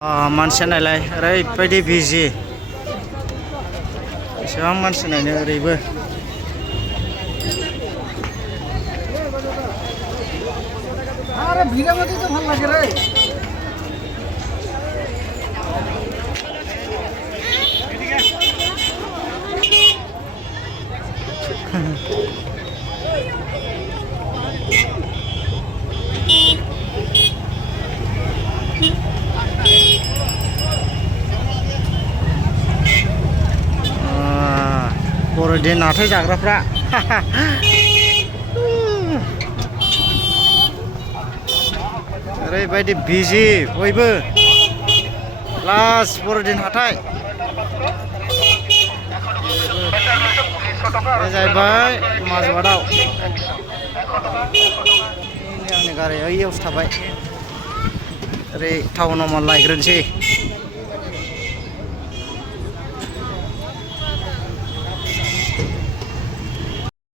मानसिया नायलाय ओरैबायदि बिजि एसेबां मानसि नायनो ओरैबो আরে ভিড়ের মধ্যে তো ভালো লাগে রে बर'दिन हाथाय जाग्राफ्रा ओरैबायदि बिजि बयबो लास्ट बर'दिन हाथाय बे जाहैबाय माजबादाव आंनि गारिया ओइयावसो थाबाय ओरै टाउनाव माल लायग्रोनोसै